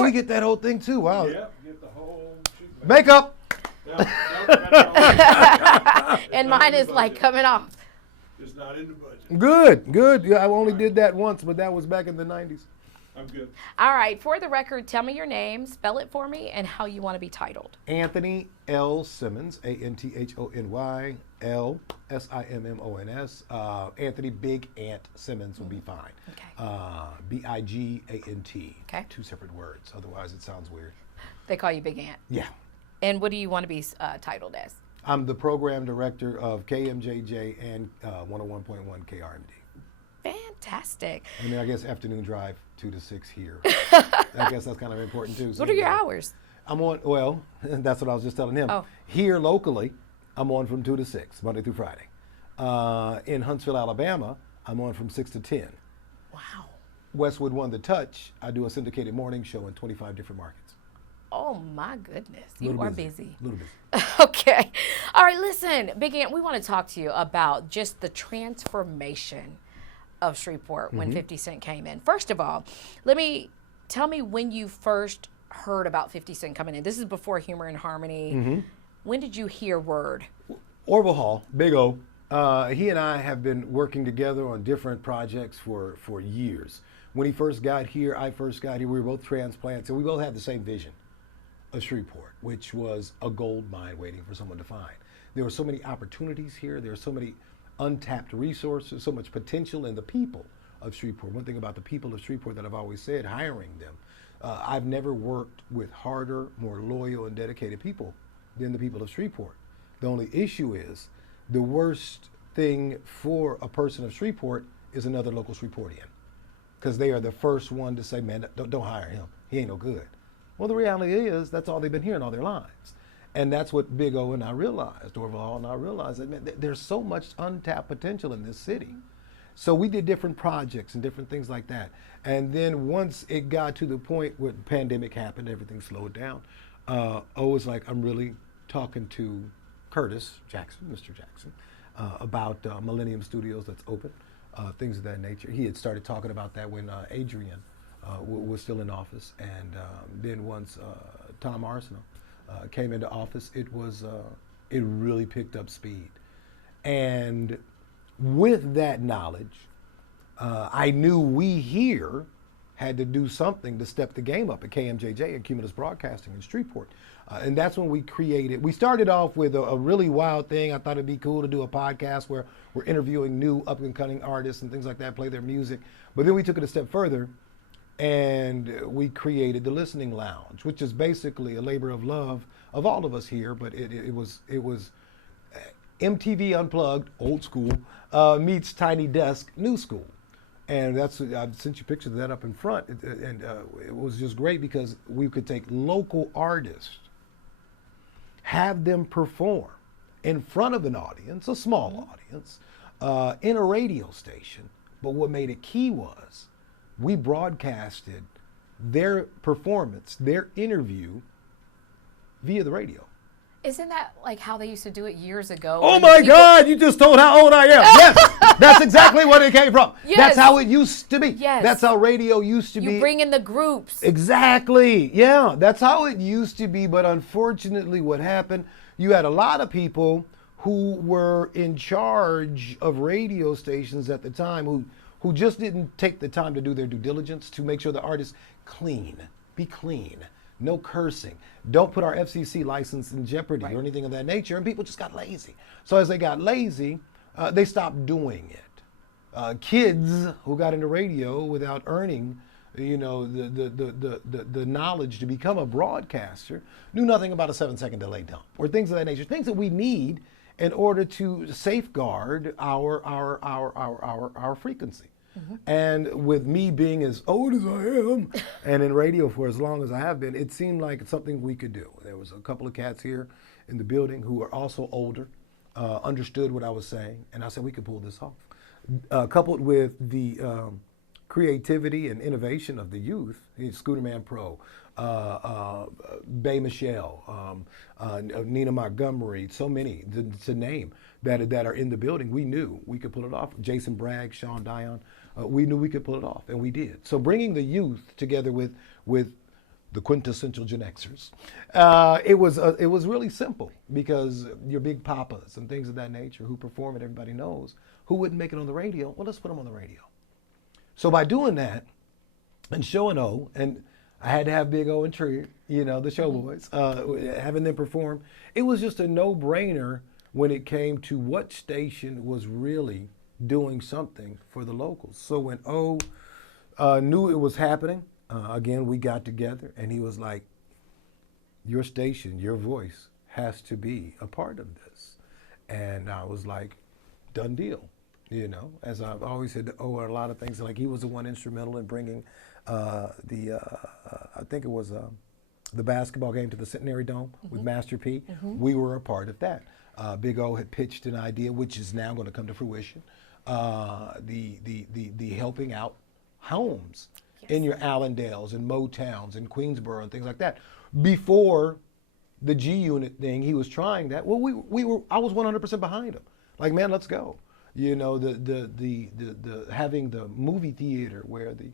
We get that whole thing too. Wow. Yep, get the whole shoot. Makeup. No, that's all. And mine is like coming off. It's not in the budget. Good. Yeah, I only did that once, but that was back in the 90s. I'm good. All right, for the record, tell me your name, spell it for me, and how you want to be titled. Anthony L. Simmons, Anthony L. Simmons. Anthony Big Ant Simmons will be fine. Okay. Bigant. Okay. 2 separate words. Otherwise, it sounds weird. They call you Big Ant. Yeah. And what do you want to be titled as? I'm the program director of KMJJ and 101.1 KRMD. Fantastic. And then I guess afternoon drive 2 to 6 here. I guess that's kind of important too. What are your hours? I'm on, well, that's what I was just telling him. Oh. Here locally, I'm on from 2 to 6, Monday through Friday. In Huntsville, Alabama, I'm on from 6 to 10. Wow. Westwood One The Touch, I do a syndicated morning show in 25 different markets. Oh my goodness, you are busy. A little busy. Okay. All right, listen, Big Ant, we want to talk to you about just the transformation of Shreveport when 50 Cent came in. First of all, tell me when you first heard about 50 Cent coming in. This is before Humor and Harmony. When did you hear word? Orville Hall, Big O. He and I have been working together on different projects for years. When he first got here, I first got here, we were both transplants, and we both had the same vision of Shreveport, which was a gold mine waiting for someone to find. There were so many opportunities here. There were so many untapped resources, so much potential in the people of Shreveport. One thing about the people of Shreveport that I've always said, hiring them, I've never worked with harder, more loyal and dedicated people than the people of Shreveport. The only issue is the worst thing for a person of Shreveport is another local Shreveportian, because they are the first one to say, man, don't hire him. He ain't no good. Well, the reality is that's all they've been hearing all their lives. And that's what Big O and I realized, Orville Hall and I realized, that man, there's so much untapped potential in this city. So we did different projects and different things like that. And then once it got to the point where the pandemic happened, everything slowed down, O was like, I'm really talking to Curtis Jackson, Mr. Jackson, about Millennium Studios that's open, things of that nature. He had started talking about that when Adrian was still in office. And then once Tom Arsenault came into office, it really picked up speed. And with that knowledge, I knew we here had to do something to step the game up at KMJJ and Cumulus Broadcasting in Shreveport. And that's when we started off with a really wild thing. I thought it'd be cool to do a podcast where we're interviewing new up and coming artists and things like that, play their music. But then we took it a step further and we created the Listening Lounge, which is basically a labor of love of all of us here, but it was MTV Unplugged, old school, meets Tiny Desk, new school. And I've sent you pictures of that up in front. And it was just great because we could take local artists, have them perform in front of an audience, a small audience, in a radio station. But what made it key was we broadcasted their performance, their interview via the radio. Isn't that like how they used to do it years ago? Oh my God, you just told how old I am. Yes, that's exactly where it came from. Yes. That's how it used to be. Yes. That's how radio used to be. You bring in the groups. Exactly, yeah, that's how it used to be. But unfortunately what happened, you had a lot of people who were in charge of radio stations at the time who just didn't take the time to do their due diligence to make sure the artists be clean. No cursing. Don't put our FCC license in jeopardy or anything of that nature. And people just got lazy. So as they got lazy, they stopped doing it. Kids who got into radio without earning, the knowledge to become a broadcaster knew nothing about a 7-second delay dump or things of that nature. Things that we need in order to safeguard our frequency. And with me being as old as I am and in radio for as long as I have been, it seemed like it's something we could do. There was a couple of cats here in the building who were also older, understood what I was saying, and I said we could pull this off. Coupled with the creativity and innovation of the youth, Scooter Man Pro, Bay Michelle, Nina Montgomery, so many to name that are in the building. We knew we could pull it off. Jason Bragg, Sean Dion, we knew we could pull it off, and we did. So bringing the youth together with the quintessential Gen Xers. It was really simple because your big papas and things of that nature who perform it, everybody knows, who wouldn't make it on the radio. Well, let's put them on the radio. So by doing that and showing O, and I had to have Big O and Trigger, the show boys, having them perform, it was just a no-brainer when it came to what station was really doing something for the locals. So when O knew it was happening, again, we got together and he was like, your station, your voice has to be a part of this. And I was like, done deal. As I've always said to O, a lot of things, like he was the one instrumental in bringing I think it was the basketball game to the Centenary Dome with Master P. We were a part of that. Big O had pitched an idea, which is now going to come to fruition. The helping out homes in your Allendales and Motowns and Queensboro and things like that. Before the G Unit thing, he was trying that. Well, I was 100% behind him. Like, man, let's go. The having the movie theater where the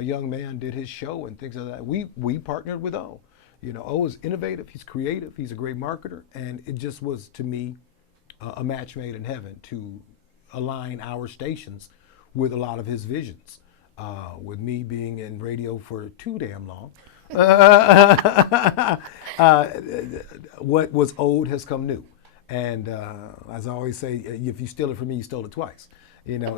young man did his show and things like that. We partnered with O. O is innovative. He's creative. He's a great marketer, and it just was to me a match made in heaven to align our stations with a lot of his visions. With me being in radio for too damn long, what was old has come new. And as I always say, if you steal it from me, you stole it twice.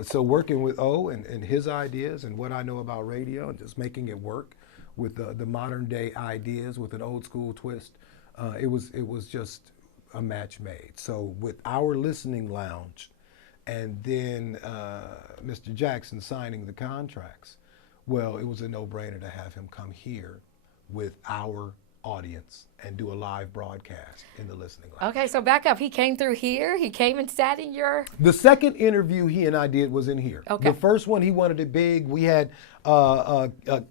So working with O and his ideas and what I know about radio and just making it work with the modern day ideas with an old school twist, it was just a match made. So with our listening lounge, and then Mr. Jackson signing the contracts, well, it was a no-brainer to have him come here with our audience and do a live broadcast in the listening lounge. Okay, so back up. He came through here. He came and sat in your... The second interview he and I did was in here. Okay. The first one, he wanted it big. We had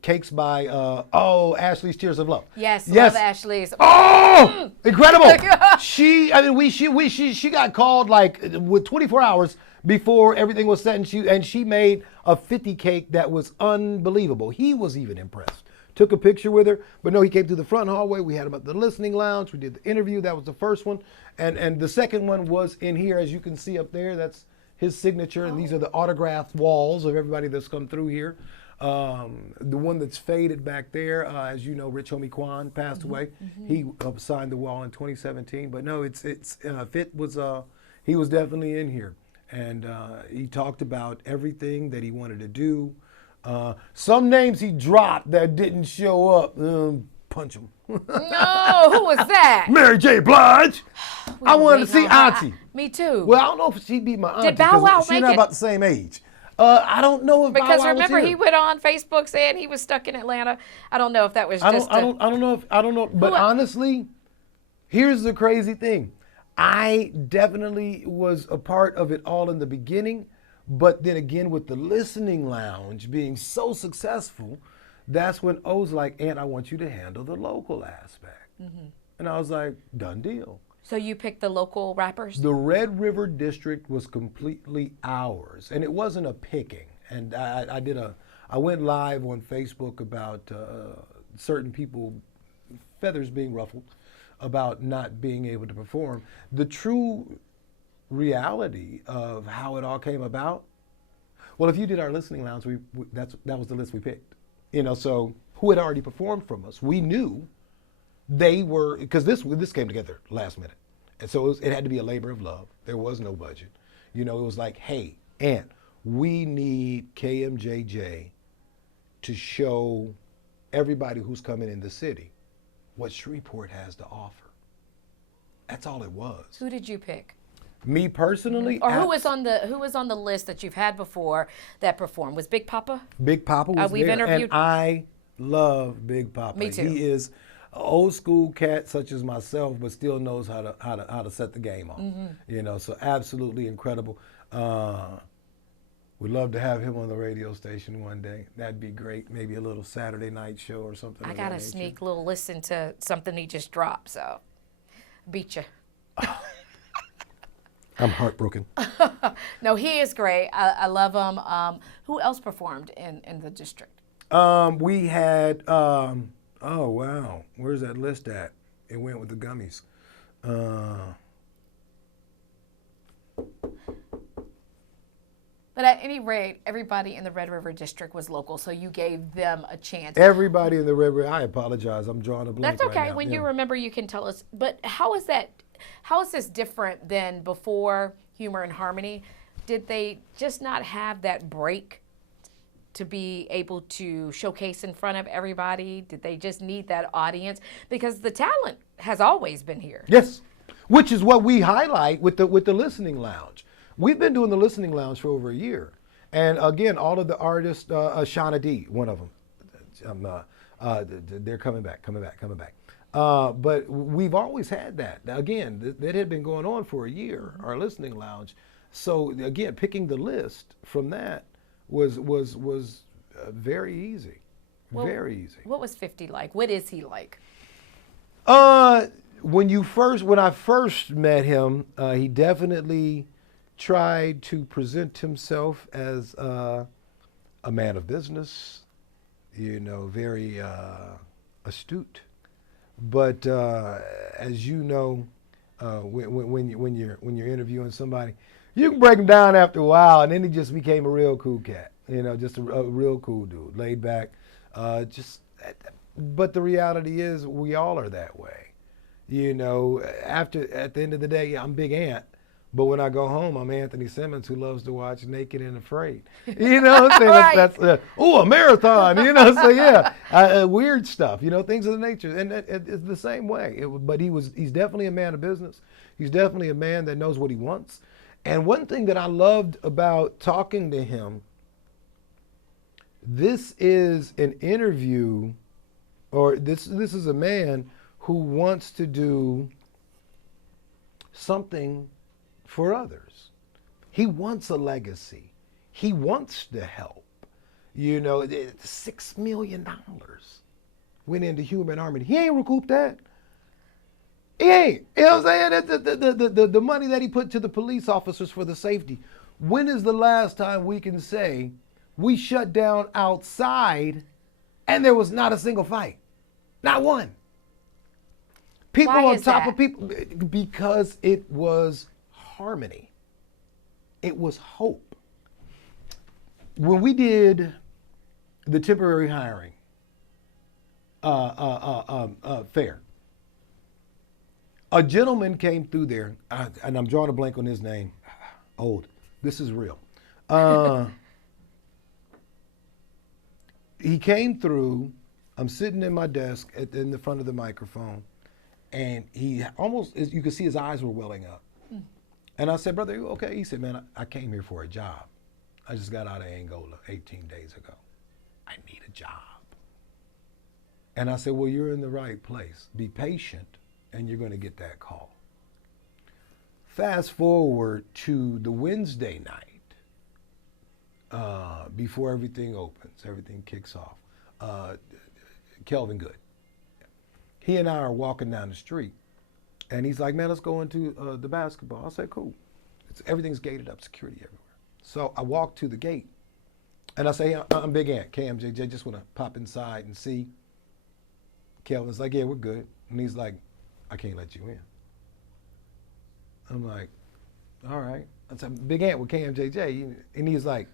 cakes by, Ashley's Tears of Love. Yes, love Ashley's. Oh, incredible. She got called like with 24 hours before everything was set, and she made a 50 cake that was unbelievable. He was even impressed. Took a picture with her, but no, he came through the front hallway. We had him at the listening lounge. We did the interview. That was the first one. And the second one was in here, as you can see up there. That's his signature. And these are the autographed walls of everybody that's come through here. The one that's faded back there, as you know, Rich Homie Quan passed away. He signed the wall in 2017. But no, he was definitely in here. And he talked about everything that he wanted to do. Some names he dropped that didn't show up. Punch him. No, who was that? Mary J. Blige. I wanted to see Auntie. Me too. Well, I don't know if she'd be my auntie. Did Bow Wow she's make not it? about the same age. I don't know if Bow Because Wow remember, was here. he went on Facebook saying he was stuck in Atlanta. I don't know if that was just I don't know. But honestly, here's the crazy thing. I definitely was a part of it all in the beginning. But then again, with the listening lounge being so successful, that's when O's like, Aunt, I want you to handle the local aspect. And I was like, done deal. So you picked the local rappers? The Red River District was completely ours, and it wasn't a picking. And I went live on Facebook about certain people, feathers being ruffled, about not being able to perform. The true reality of how it all came about. Well, if you did our listening lounge, that was the list we picked. So who had already performed from us? We knew they were, because this came together last minute, and so it had to be a labor of love. There was no budget. It was like, hey, Aunt, we need KMJJ to show everybody who's coming in the city what Shreveport has to offer. That's all it was. Who did you pick? Me personally, or who was on the list that you've had before that performed? Was Big Papa? Big Papa was we've there, interviewed... and I love Big Papa. Me too. He is an old school cat such as myself, but still knows how to set the game on. So absolutely incredible. We'd love to have him on the radio station one day. That'd be great. Maybe a little Saturday night show or something. I got a sneak little listen to something he just dropped, so beat you. I'm heartbroken. No, he is great. I love him. Who else performed in the district? We had Oh, wow. Where's that list at? It went with the gummies. But at any rate, everybody in the Red River District was local, so you gave them a chance. Everybody in the river, I apologize. I'm drawing a blank. That's okay. Right now. When Yeah. you remember, you can tell us. But how is that? How is this different than before Humor and Harmony? Did they just not have that break to be able to showcase in front of everybody? Did they just need that audience? Because the talent has always been here. Yes, which is what we highlight with the listening lounge. We've been doing the listening lounge for over a year, and again, all of the artists, Shauna D, one of them, they're coming back. But we've always had that. Now, again, that had been going on for a year. Our listening lounge. So again, picking the list from that was very easy, very easy. What was 50 like? What is he like? When I first met him, he definitely tried to present himself as a man of business, very astute. But as you know, when you're interviewing somebody, you can break him down after a while, and then he just became a real cool cat. Just a real cool dude, laid back. But the reality is, we all are that way. At the end of the day, yeah, I'm Big Ant. But when I go home, I'm Anthony Simmons, who loves to watch Naked and Afraid. What I'm saying? Right. That's a marathon. So yeah, weird stuff. Things of the nature, and it's the same way. But he's definitely a man of business. He's definitely a man that knows what he wants. And one thing that I loved about talking to him, this is an interview, or this is a man who wants to do something for others. He wants a legacy. He wants to help. $6 million went into Humor and Harmony. He ain't recouped that. He ain't. You know what I'm saying? The money that he put to the police officers for the safety. When is the last time we can say we shut down outside and there was not a single fight? Not one. People Why on is top that? of people, because it was harmony. It was hope. When we did the temporary hiring fair, a gentleman came through there, and I'm drawing a blank on his name. Old. This is real. He came through. I'm sitting in my desk in the front of the microphone, and he almost, you could see his eyes were welling up. And I said, "Brother, you okay?" He said, "Man, I came here for a job. I just got out of Angola 18 days ago. I need a job." And I said, "Well, you're in the right place. Be patient, and you're going to get that call." Fast forward to the Wednesday night, before everything opens, everything kicks off. Kelvin Good. He and I are walking down the street, and he's like, "Man, let's go into the basketball." I said, "Cool." Everything's gated up, security everywhere. So I walk to the gate, and I say, "I'm Big Ant, KMJJ, just want to pop inside and see." Kelvin's like, "Yeah, we're good." And he's like, "I can't let you in." I'm like, "All right." I said, "Big Ant with KMJJ." And he's like,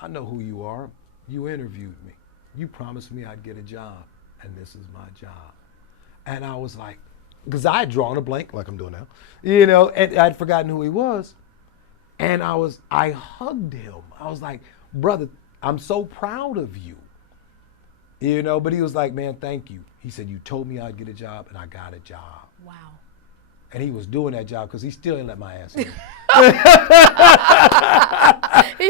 "I know who you are. You interviewed me. You promised me I'd get a job, and this is my job." And I was like, because I had drawn a blank like I'm doing now, and I'd forgotten who he was. And I hugged him. I was like, "Brother, I'm so proud of you." But he was like, "Man, thank you." He said, "You told me I'd get a job, and I got a job." Wow. And he was doing that job because he still didn't let my ass in. He's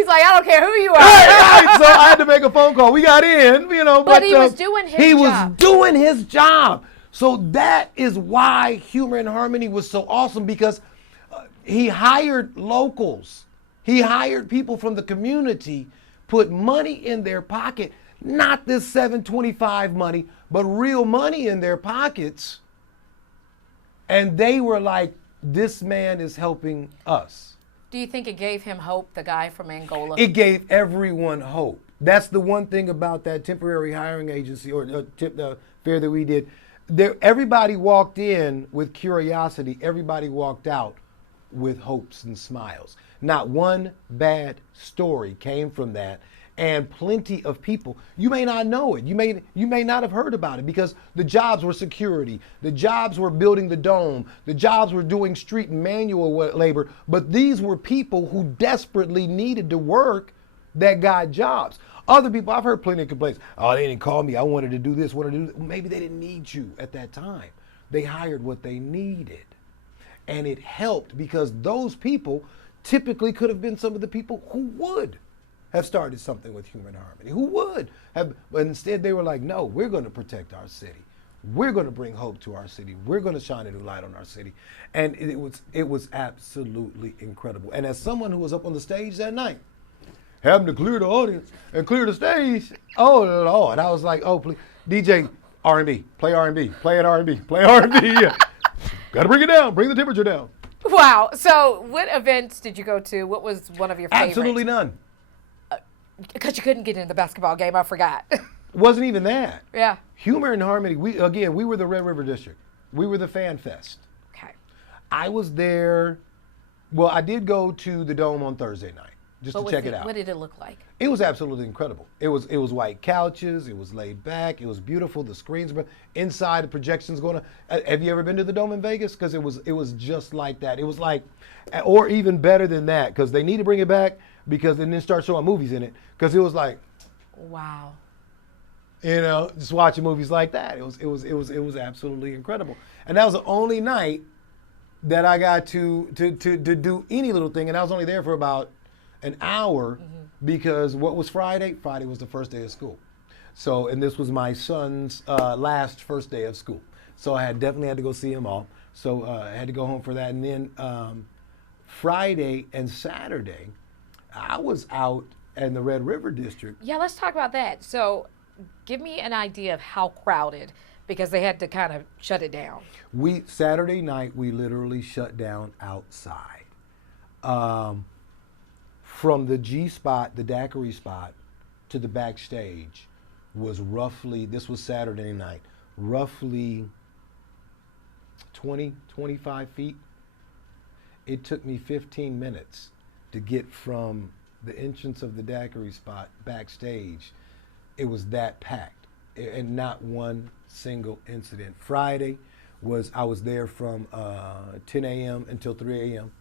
like, "I don't care who you are." Right. So I had to make a phone call. We got in, But he was doing his He job. was doing his job. So that is why Humor and Harmony was so awesome, because he hired locals. He hired people from the community, put money in their pocket, not this $725 money, but real money in their pockets. And they were like, "This man is helping us." Do you think it gave him hope, the guy from Angola? It gave everyone hope. That's the one thing about that temporary hiring agency or fair that we did. There, everybody walked in with curiosity. Everybody walked out with hopes and smiles. Not one bad story came from that. And plenty of people, you may not know it. You may not have heard about it because the jobs were security. The jobs were building the dome. The jobs were doing street and manual labor. But these were people who desperately needed to work that got jobs. Other people, I've heard plenty of complaints. Oh, they didn't call me. I wanted to do this, wanted to do that. Maybe they didn't need you at that time. They hired what they needed. And it helped because those people typically could have been some of the people who would have started something with Human Harmony, who would have, but instead they were like, no, we're going to protect our city. We're going to bring hope to our city. We're going to shine a new light on our city. And it was absolutely incredible. And as someone who was up on the stage that night, having to clear the audience and clear the stage, oh Lord, I was like, oh please, DJ, R&B, play R&B, play an R&B, play R&B, yeah. Got to bring it down, bring the temperature down. Wow. So what events did you go to? What was one of your favorites? Absolutely none. Because you couldn't get into the basketball game, I forgot. Wasn't even that. Yeah. Humor and Harmony, we were the Red River District. We were the Fan Fest. Okay. I was there, well, I did go to the Dome on Thursday night just to check it out. What did it look like? It was absolutely incredible. It was white couches, it was laid back, it was beautiful, the screens were inside, the projections going on. Have you ever been to the Dome in Vegas? Because it was just like that. It was like, or even better than that, because they need to bring it back because they didn't start showing movies in it, because it was like, wow. You know, just watching movies like that. It was absolutely incredible. And that was the only night that I got to do any little thing, and I was only there for about an hour because what was Friday? Friday was the first day of school. So, and this was my son's last first day of school. So I definitely had to go see him all. So I had to go home for that. And then Friday and Saturday, I was out in the Red River District. Yeah, let's talk about that. So give me an idea of how crowded, because they had to kind of shut it down. Saturday night, we literally shut down outside. From the G spot, the daiquiri spot, to the backstage was roughly, this was Saturday night, roughly 20, 25 feet. It took me 15 minutes to get from the entrance of the daiquiri spot backstage. It was that packed, and not one single incident. Friday I was there from 10 a.m. until 3 a.m.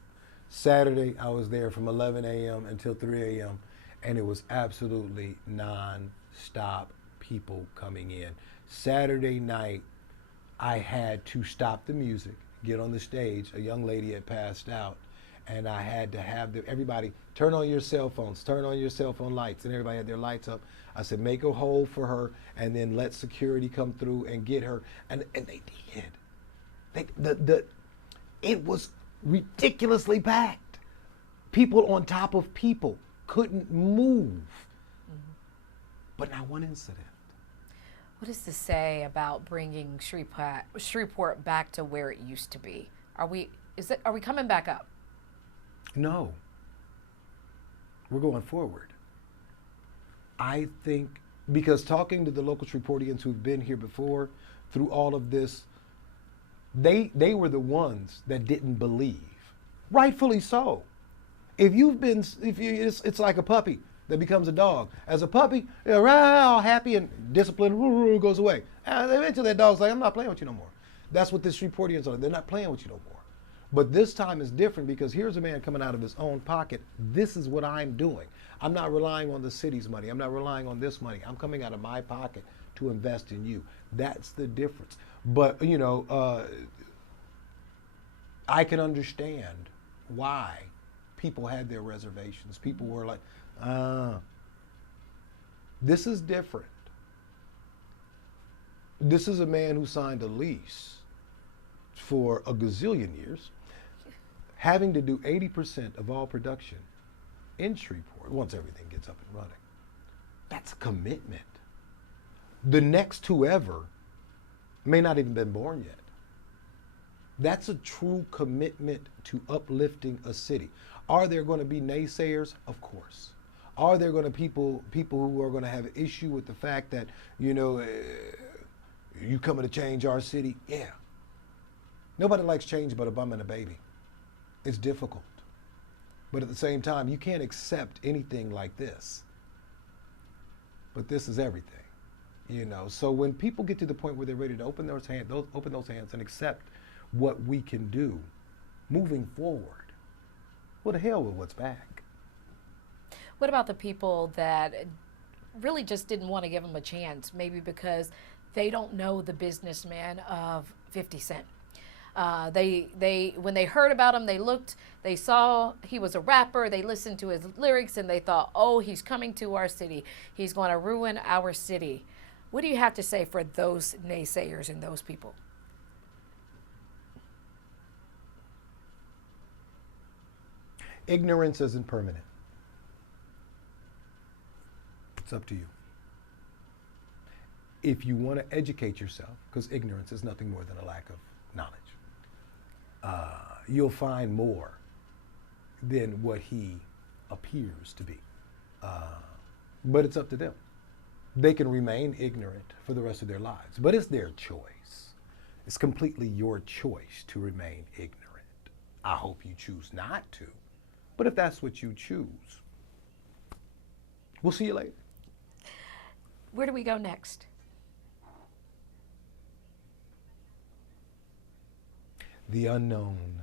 Saturday, I was there from 11 a.m. until 3 a.m. And it was absolutely non-stop people coming in. Saturday night, I had to stop the music, get on the stage. A young lady had passed out, and I had to have everybody turn on your cell phones, turn on your cell phone lights, and everybody had their lights up. I said, make a hole for her, and then let security come through and get her. And they did. It was ridiculously packed. People on top of people couldn't move. But not one incident. What does this say about bringing Shreveport back to where it used to be? Are we coming back up? No. We're going forward. I think, because talking to the local Shreveportians who've been here before, through all of this, they were the ones that didn't believe. Rightfully so. It's like a puppy that becomes a dog. As a puppy, you're all happy and disciplined, goes away. And eventually that dog's like, I'm not playing with you no more. That's what the Shreveportians are. They're not playing with you no more. But this time is different because here's a man coming out of his own pocket. This is what I'm doing. I'm not relying on the city's money. I'm not relying on this money. I'm coming out of my pocket to invest in you. That's the difference. But, I can understand why people had their reservations. People were like, this is different. This is a man who signed a lease for a gazillion years, having to do 80% of all production in Shreveport once everything gets up and running. That's a commitment. The next whoever may not even been born yet. That's a true commitment to uplifting a city. Are there going to be naysayers? Of course. Are there going to people who are going to have an issue with the fact that, you know, you coming to change our city? Yeah. Nobody likes change but a bum and a baby. It's difficult. But at the same time, you can't accept anything like this. But this is everything, you know. So when people get to the point where they're ready to open those hands and accept what we can do moving forward, what the hell with what's back? What about the people that really just didn't want to give him a chance, maybe because they don't know the businessman of 50 Cent? They when they heard about him, they saw he was a rapper, they listened to his lyrics, and they thought, oh, he's coming to our city. He's going to ruin our city. What do you have to say for those naysayers and those people? Ignorance isn't permanent. It's up to you. If you want to educate yourself, because ignorance is nothing more than a lack of knowledge, you'll find more than what he appears to be. But it's up to them. They can remain ignorant for the rest of their lives, but it's their choice. It's completely your choice to remain ignorant. I hope you choose not to, but if that's what you choose, we'll see you later. Where do we go next? The unknown.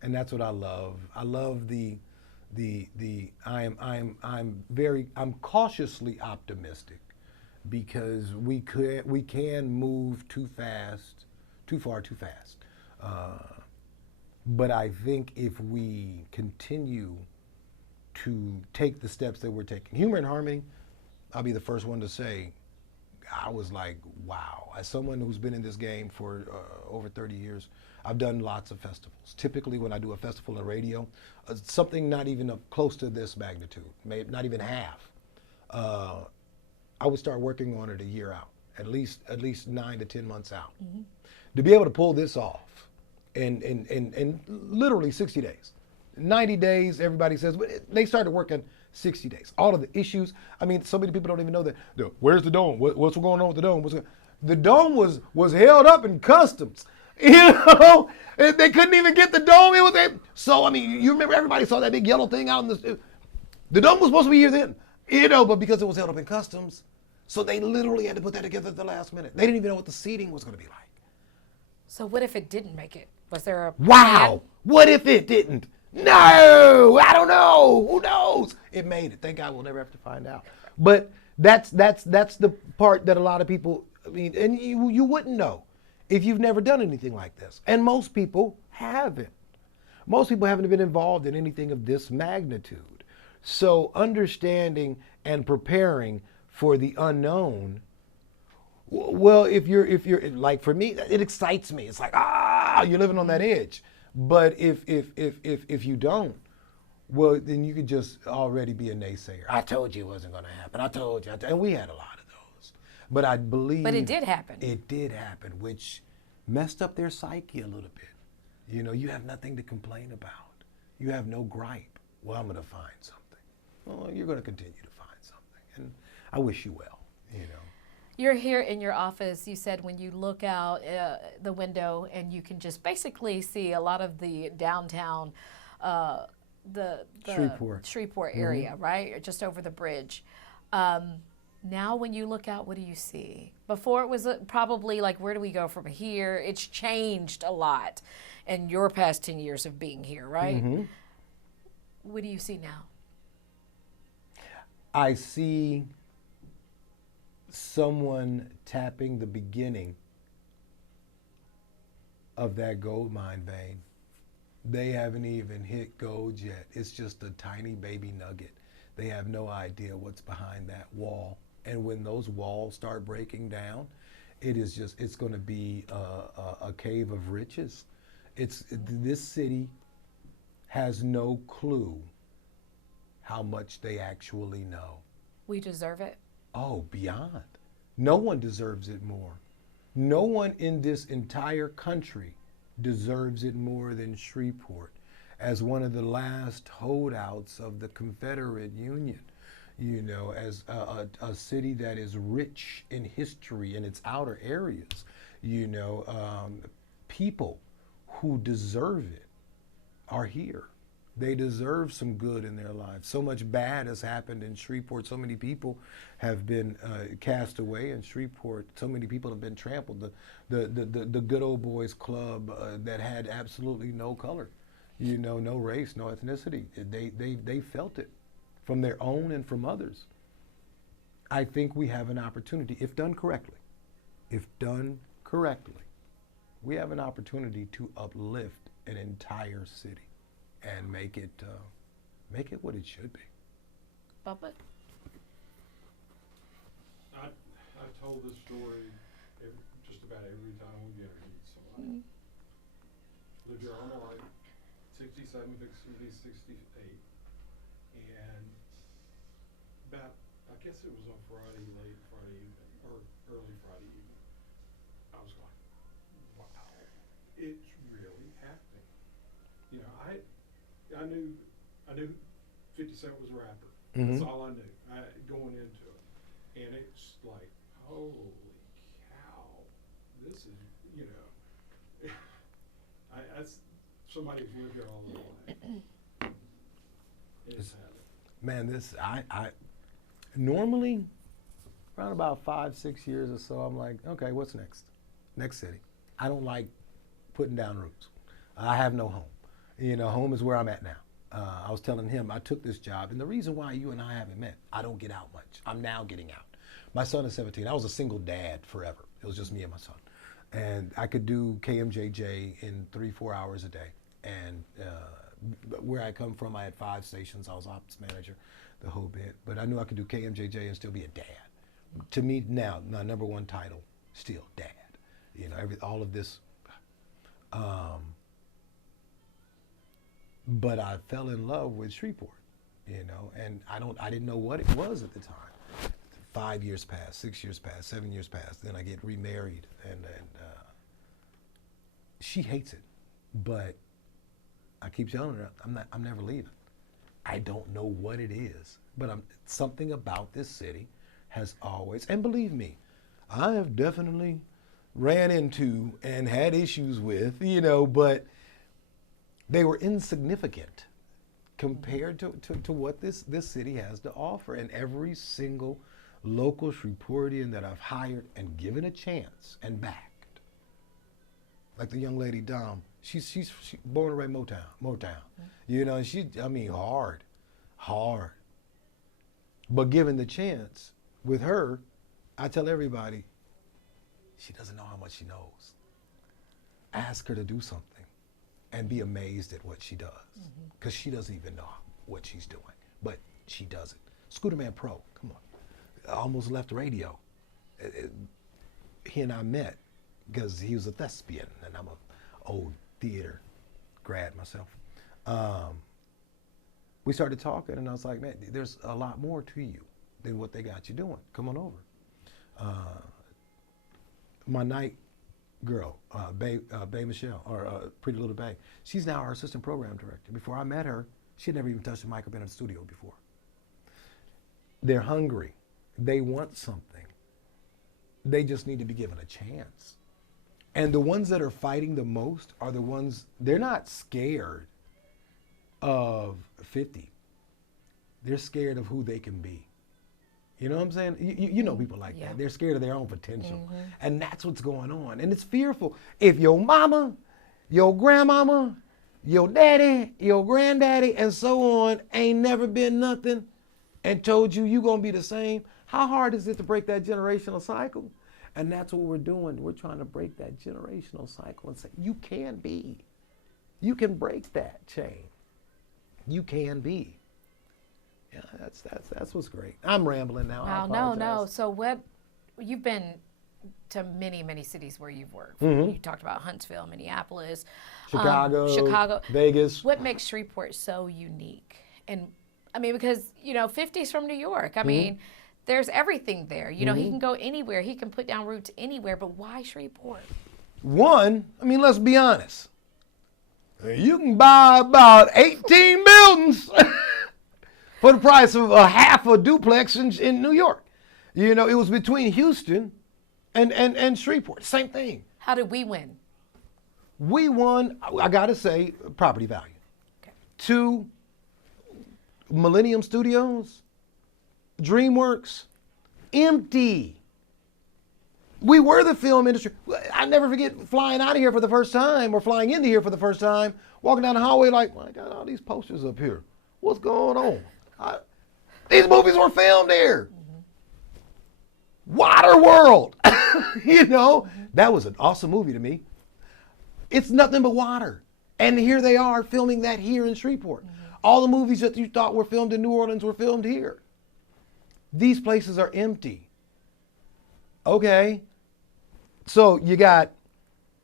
And that's what I love. I love I'm cautiously optimistic because we can move too far too fast. But I think if we continue to take the steps that we're taking, Humor and Harmony, I'll be the first one to say, I was like, wow. As someone who's been in this game for over 30 years, I've done lots of festivals. Typically when I do a festival on radio, something not even close to this magnitude, maybe not even half, I would start working on it a year out, at least 9 to 10 months out. Mm-hmm. To be able to pull this off in literally 60 days. 90 days, everybody says, but they started working 60 days. All of the issues, I mean, so many people don't even know that. Where's the dome? What's going on with the dome? The dome was held up in customs. You know, they couldn't even get the dome. So, I mean, you remember everybody saw that big yellow thing out in the dome was supposed to be here then, you know, but because it was held up in customs, so they literally had to put that together at the last minute. They didn't even know what the seating was going to be like. So what if it didn't make it? Was there a wow? plan? What if it didn't? No, I don't know. Who knows? It made it. Thank God we'll never have to find out. But that's the part that a lot of people, I mean, and you wouldn't know if you've never done anything like this. And most people haven't. Most people haven't been involved in anything of this magnitude. So understanding and preparing for the unknown, well, if you're like, for me, it excites me. It's like, you're living on that edge. But if you don't, well, then you could just already be a naysayer. I told you it wasn't going to happen. I told you. And we had a lot of those. But I believe. But it did happen. It did happen, which messed up their psyche a little bit. You know, you have nothing to complain about. You have no gripe. Well, I'm going to find something. Well, you're going to continue to find something. And I wish you well, you know. You're here in your office. You said when you look out the window and you can just basically see a lot of the downtown, the Shreveport area, mm-hmm. right? Just over the bridge. Now when you look out, what do you see? Before it was probably like, where do we go from here? It's changed a lot in your past 10 years of being here, right? Mm-hmm. What do you see now? I see someone tapping the beginning of that gold mine vein. They haven't even hit gold yet. It's just a tiny baby nugget. They have no idea what's behind that wall. And when those walls start breaking down, it's going to be a cave of riches. This city has no clue how much they actually know. We deserve it. Oh, beyond. No one deserves it more. No one in this entire country deserves it more than Shreveport as one of the last holdouts of the Confederate Union. as a city that is rich in history in its outer areas, people who deserve it are here. They deserve some good in their lives. So much bad has happened in Shreveport. So many people have been cast away in Shreveport. So many people have been trampled. The good old boys club that had absolutely no color, no race, no ethnicity. They felt it from their own and from others. I think we have an opportunity, if done correctly, we have an opportunity to uplift an entire city and make it what it should be. Bubba? I told this story just about every time we interviewed somebody. Lived here all my life, 67, fixing to be 68, and about, I guess it was on Friday, late Friday evening, or early Friday evening, I was like, wow, it's really happening. I knew 50 Cent was a rapper. Mm-hmm. That's all I knew going into it. And it's like, holy cow, this is, that's somebody who's lived here all their life. It's happening. Man, I normally around about 5-6 years or so, I'm like, okay, what's next? Next city. I don't like putting down roots. I have no home. Home is where I'm at now. I was telling him I took this job, and the reason why you and I haven't met, I don't get out much. I'm now getting out. My son is 17. I was a single dad forever. It was just me and my son. And I could do KMJJ in 3-4 hours a day. And where I come from, I had 5 stations. I was ops manager, the whole bit. But I knew I could do KMJJ and still be a dad. To me now, my number one title, still dad. All of this. But I fell in love with Shreveport, and I didn't know what it was at the time. 5 years passed, 6 years passed, 7 years passed. Then I get remarried, and she hates it, but I keep telling her I'm never leaving. I don't know what it is, but something about this city has always, and believe me, I have definitely ran into and had issues with, but they were insignificant compared to what this city has to offer. And every single local Shreveportian that I've hired and given a chance and backed, like the young lady Dom, she's born and raised Motown. And she, hard. But given the chance with her, I tell everybody, she doesn't know how much she knows. Ask her to do something and be amazed at what she does, because she doesn't even know what she's doing, but she does it. Scooterman Pro, come on, almost left radio. He and I met because he was a thespian, and I'm an old theater grad myself. We started talking, and I was like, man, there's a lot more to you than what they got you doing. Come on over. My night girl, Bae Michelle, or Pretty Little Bae, she's now our assistant program director. Before I met her, she had never even touched a mic or been in a studio before. They're hungry. They want something. They just need to be given a chance. And the ones that are fighting the most are the ones, they're not scared of 50. They're scared of who they can be. You know what I'm saying? You know people like that. They're scared of their own potential. And that's what's going on. And it's fearful. If your mama, your grandmama, your daddy, your granddaddy, and so on ain't never been nothing and told you gonna be the same, how hard is it to break that generational cycle? And that's what we're doing. We're trying to break that generational cycle and say, you can be. You can break that chain. You can be. Yeah, that's what's great. I'm rambling now. Wow, no. So what, you've been to many, many cities where you've worked. You talked about Huntsville, Minneapolis, Chicago, Vegas. What makes Shreveport so unique? And I mean, because, 50's from New York. I mean, there's everything there. He can go anywhere. He can put down roots anywhere, but why Shreveport? One, let's be honest. You can buy about 18 buildings for the price of a half a duplex in New York. You know, it was between Houston and Shreveport. Same thing. How did we win? We won, I gotta say, property value. Okay. 2, Millennium Studios, DreamWorks, empty. We were the film industry. I never forget flying out of here for the first time or flying into here for the first time, walking down the hallway like, I got all these posters up here. What's going on? These movies were filmed here. Waterworld. You know, that was an awesome movie to me. It's nothing but water. And here they are filming that here in Shreveport. All the movies that you thought were filmed in New Orleans were filmed here. These places are empty. Okay. So you got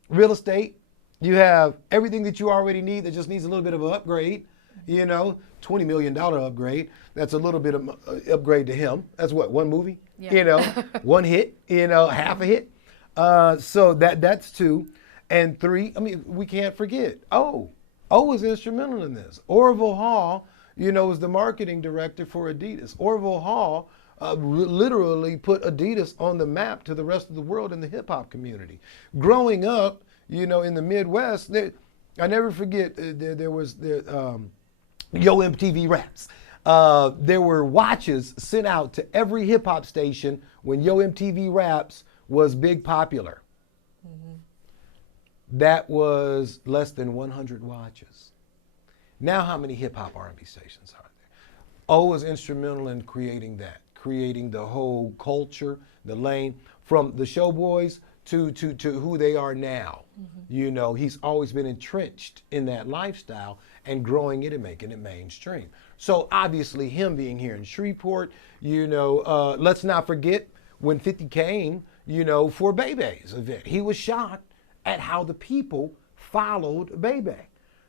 real estate. You have everything that you already need that just needs a little bit of an upgrade. You know, $20 million upgrade. That's a little bit of upgrade to him. That's what, one movie? Yeah. You know, one hit, you know, half a hit. So that's 2. And 3, I mean, we can't forget. O was instrumental in this. Orville Hall, you know, was the marketing director for Adidas. Orville Hall literally put Adidas on the map to the rest of the world in the hip hop community. Growing up, you know, in the Midwest, I never forget, there was Yo MTV Raps. There were watches sent out to every hip hop station when Yo MTV Raps was big popular. That was less than 100 watches. Now how many hip hop R&B stations are there? O was instrumental in creating that, creating the whole culture, the lane, from the Showboys to who they are now. You know, he's always been entrenched in that lifestyle and growing it and making it mainstream. So obviously him being here in Shreveport, you know, let's not forget when 50 came, you know, for Bebe's event. He was shocked at how the people followed Bebe.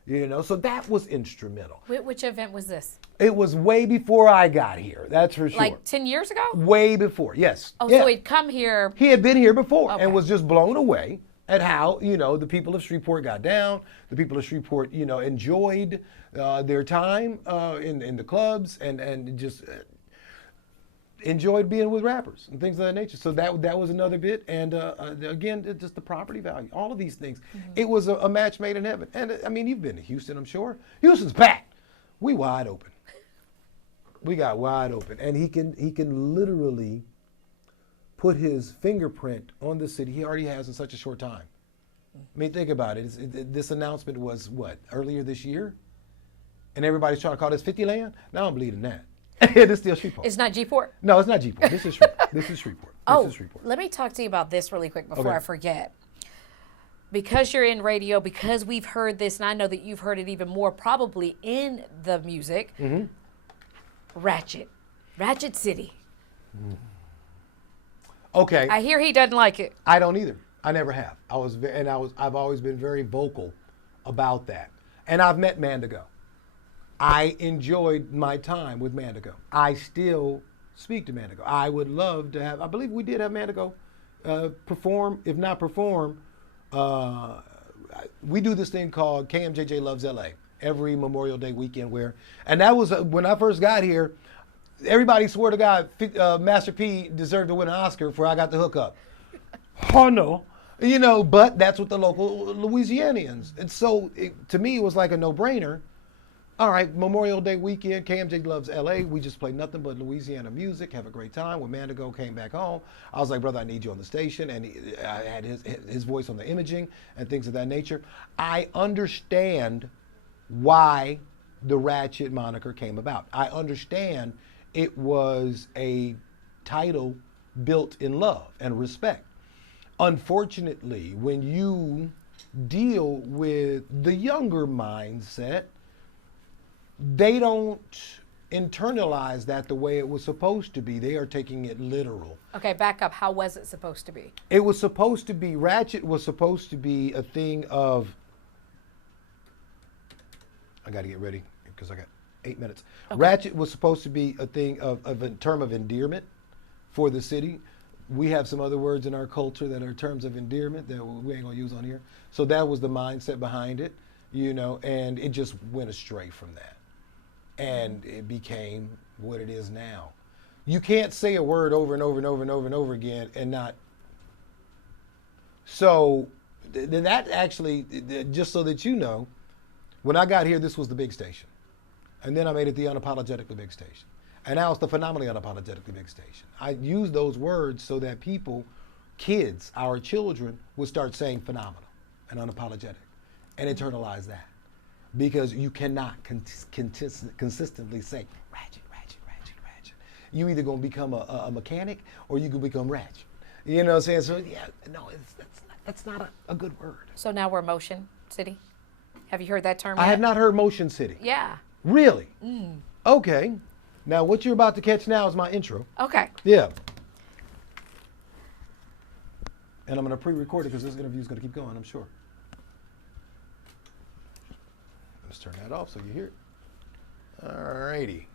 You know, so that was instrumental. Which event was this? It was way before I got here, that's for sure. Like 10 years ago? Way before, yes. Oh, yeah. so he'd come here. He had been here before Okay. and was just blown away at how, you know, the people of Shreveport got down, the people of Shreveport, you know, enjoyed their time in the clubs and just enjoyed being with rappers and things of that nature. So that was another bit. And again, just the property value, all of these things. It was a match made in heaven. And I mean, you've been to Houston, I'm sure. Houston's packed. We wide open. We got wide open. And he can literally put his fingerprint on the city he already has in such a short time. I mean, think about it. This announcement was what, earlier this year? And everybody's trying to call this 50 land? Now I'm bleeding that. It's still Shreveport. It's not G-Port? No, it's not G-Port. This is Shreveport. This is Shreveport. This is Shreveport. Let me talk to you about this really quick before Okay. I forget. Because you're in radio, because we've heard this, and I know that you've heard it even more probably in the music, Ratchet City. Okay. I hear he doesn't like it. I don't either. I never have. I've always been very vocal about that. And I've met Mandigo. I enjoyed my time with Mandigo. I still speak to Mandigo. I would love to have, I believe we did have Mandigo perform, if not perform, we do this thing called KMJJ Loves LA every Memorial Day weekend and that was, when I first got here, everybody swore to God, Master P deserved to win an Oscar before I got the hookup. Oh no. You know, but that's what the local Louisianians. And so to me, it was like a no-brainer. All right, Memorial Day weekend, KMJ Loves LA. We just play nothing but Louisiana music, have a great time. When Mandigo came back home, I was like, brother, I need you on the station. And I had his voice on the imaging and things of that nature. I understand why the Ratchet moniker came about. I understand it was a title built in love and respect. Unfortunately, when you deal with the younger mindset, they don't internalize that the way it was supposed to be. They are taking it literal. Okay, back up. How was it supposed to be? It was supposed to be, Ratchet was supposed to be a thing of, I got to get ready because I got 8 minutes. Okay. Ratchet was supposed to be a thing of a term of endearment for the city. We have some other words in our culture that are terms of endearment that we ain't gonna use on here. So that was the mindset behind it, you know, and it just went astray from that. And it became what it is now. You can't say a word over and over and over and over and over again and not. So that actually, just so that you know, when I got here, this was the big station. And then I made it the unapologetically big station. And now it's the phenomenally unapologetically big station. I use those words so that people, kids, our children, would start saying phenomenal and unapologetic and internalize that. Because you cannot consistently say ratchet, ratchet, ratchet, ratchet. You either going to become a mechanic or you can become ratchet. You know what I'm saying? So, yeah, no, that's not a good word. So now we're Motion City? Have you heard that term I yet? have not heard Motion City. Yeah. Really? Okay. Now, what you're about to catch now is my intro. Okay. Yeah. And I'm going to pre-record it because this interview is going to keep going, I'm sure. Let's turn that off so you hear it. All righty.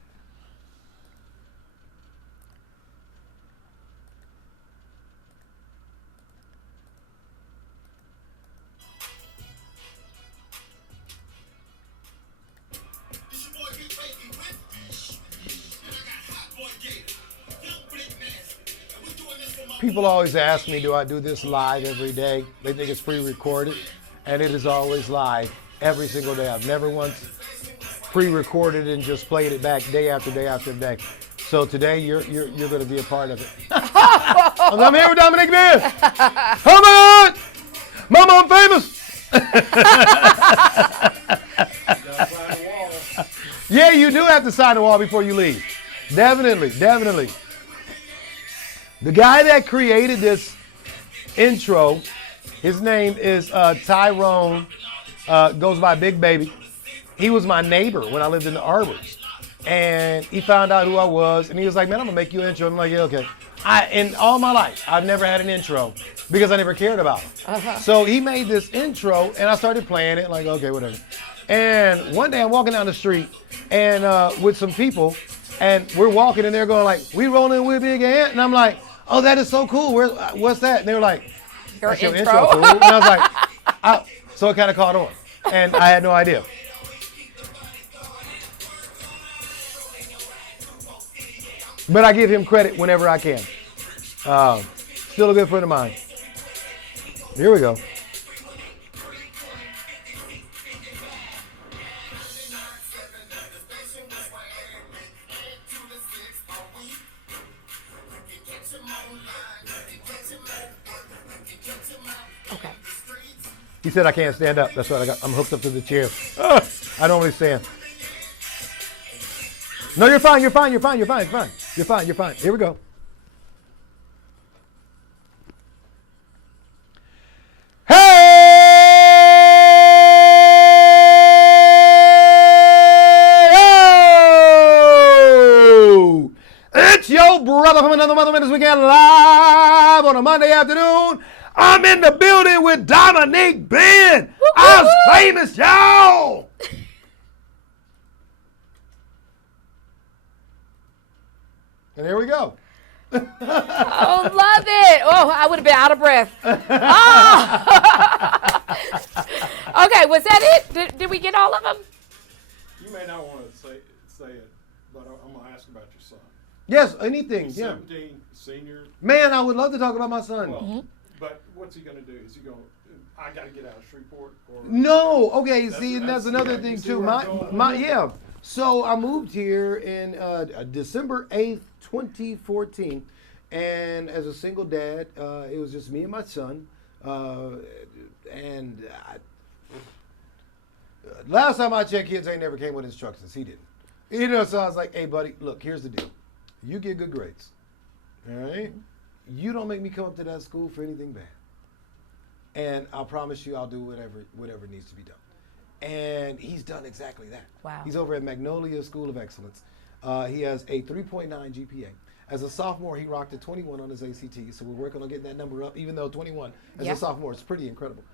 People always ask me, do I do this live every day? They think it's pre-recorded, and it is always live every single day. I've never once pre-recorded and just played it back day after day after day. So today you're going to be a part of it. I'm here with Dominique Beer. Come on, Mama, I'm famous. Yeah, you do have to sign the wall before you leave. Definitely, definitely. The guy that created this intro, his name is Tyrone, goes by Big Baby. He was my neighbor when I lived in the Arbors. And he found out who I was, and he was like, man, I'm going to make you an intro. I'm like, yeah, okay. In all my life, I've never had an intro because I never cared about it. So he made this intro, and I started playing it, like, okay, whatever. And one day I'm walking down the street and with some people, and we're walking, and they're going like, we rolling with Big Ant? And I'm like, oh, that is so cool. What's that? And they were like, your intro. intro. And I was like, so it kind of caught on. And I had no idea. But I give him credit whenever I can. Still a good friend of mine. Here we go. Okay. He said I can't stand up. That's what I'm hooked up to the chair. I don't really stand. No, you're fine. You're fine. You're fine. You're fine. You're fine. You're fine. You're fine. Here we go. It's your brother from another Mother Minutes Weekend live on a Monday afternoon. I'm in the building with Dominique Ben. I'm famous, y'all. And here we go. Oh, love it. Oh, I would have been out of breath. Oh. Okay, was that it? Did we get all of them? You may not want to say it, but I'm going to ask about your son. Yes, anything. He's Yeah. 17, senior. Man, I would love to talk about my son. Well, but what's he going to do? Is he going to, I got to get out of Shreveport? Or No. Okay, see, and that's another thing, you see too. where I'm going? Yeah. So I moved here in December 8th, 2014. And as a single dad, it was just me and my son. Last time I checked, kids ain't never came with instructions. He didn't. You know, so I was like, hey, buddy, look, here's the deal. You get good grades, all right? You don't make me come up to that school for anything bad. And I promise you I'll do whatever needs to be done. And he's done exactly that. Wow. He's over at Magnolia School of Excellence. He has a 3.9 GPA. As a sophomore, he rocked a 21 on his ACT, so we're working on getting that number up, even though 21 as a sophomore is pretty incredible.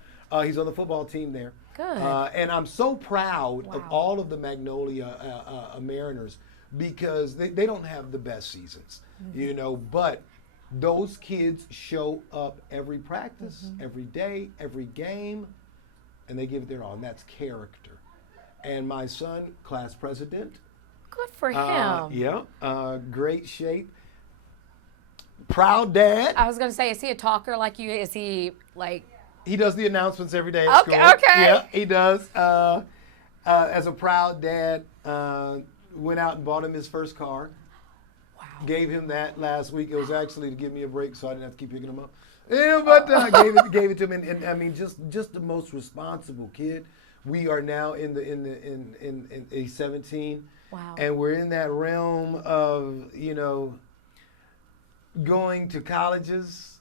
He's on the football team there. Good. And I'm so proud of all of the Magnolia Mariners because they don't have the best seasons, you know, but those kids show up every practice, every day, every game, and they give it their all, and that's character. And my son, class president, Good for him. Yeah, great shape. Proud dad. I was going to say, is he a talker like you? Is he like... He does the announcements every day at school. Okay. Yeah, he does. As a proud dad, went out and bought him his first car. Wow. Gave him that last week. It was actually to give me a break so I didn't have to keep picking him up. Yeah, but I gave it to him, and I mean, just the most responsible kid. We are now in he's 17. Wow. And we're in that realm of, going to colleges,